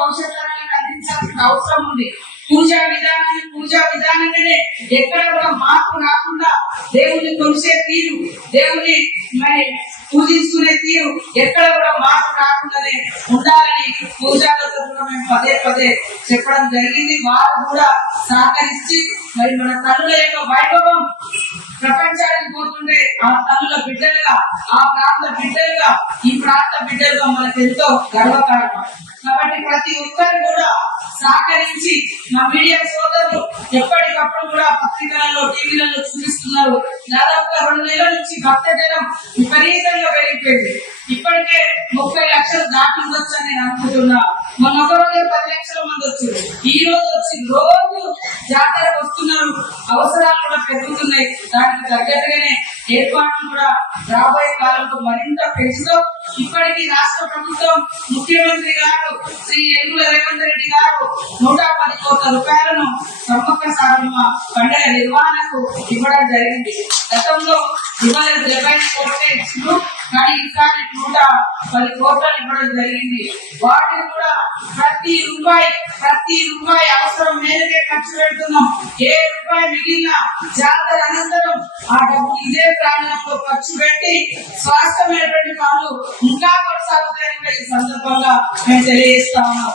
భవిష్యత్ తరాలకు అందించాల్సిన అవసరం ఉంది. పూజా విధానంగానే ఎక్కడ కూడా మార్పు రాకుండా దేవుని కొలిసే తీరు, దేవుని మరి పూజించుకునే తీరు ఎక్కడ కూడా మార్పు రాకుండానే ఉండాలని పూజాలతో కూడా మేము పదే పదే చెప్పడం జరిగింది. వారు కూడా సహకరించి మరి మన తల్లుల యొక్క వైభవం ప్రపంచానికి పోతుంటే ఆ తల్లుల బిడ్డలుగా, ఆ ప్రాంత బిడ్డలుగా, ఈ ప్రాంత బిడ్డలుగా మనకు ఎంతో గర్వకారణం. కాబట్టి ప్రతి ఒక్కరు కూడా సహకరించి మా మీడియా సోదరులు ఎప్పటికప్పుడు కూడా పత్రికలలో, టీవీలలో చూపిస్తున్నారు. దాదాపుగా 2 నెలల నుంచి భక్తజనం విపరీతంగా పెరిగిపోయింది. ఇప్పటికే 30 లక్షలు దాటి ఉండొచ్చు అని నేను అనుకుంటున్నా. మొన్న ఒక రోజు 10 లక్షల మంది వచ్చారు. ఈ రోజు వచ్చి రోజు జాతరకు వస్తున్నారు. అవసరాలు కూడా పెరుగుతున్నాయి. దానికి తగ్గట్టుగానే ఏర్పాట్లు కూడా రాబోయే కాలంలో మరింత పెంచుతూ ఇప్పటికీ రాష్ట్ర ప్రభుత్వం, ముఖ్యమంత్రి గారు శ్రీ యనమల రేవంత్ రెడ్డి గారు 110 కోట్ల రూపాయలను సమ్మక్క సారమ్మ పండుగ నిర్వహణకు ఇవ్వడం జరిగింది. గతంలో 70 కోట్లే ఇచ్చిండు, కానీ ఈసారి 110 కోట్లను ఇవ్వడం జరిగింది. వాటిని కూడా ప్రతి రూపాయి అవసరం మేరకే ఖర్చు పెడుతున్నాం. ఏ రూపాయి మిగిలిన జాతర అనంతరం ఆ డబ్బు ఇదే ప్రాంగణంలో ఖర్చు పెట్టి స్వాస్థ్యమైనటువంటి పనులు ఇంకా కొనసాగుతాయని ఈ సందర్భంగా మేము తెలియజేస్తా ఉన్నాం.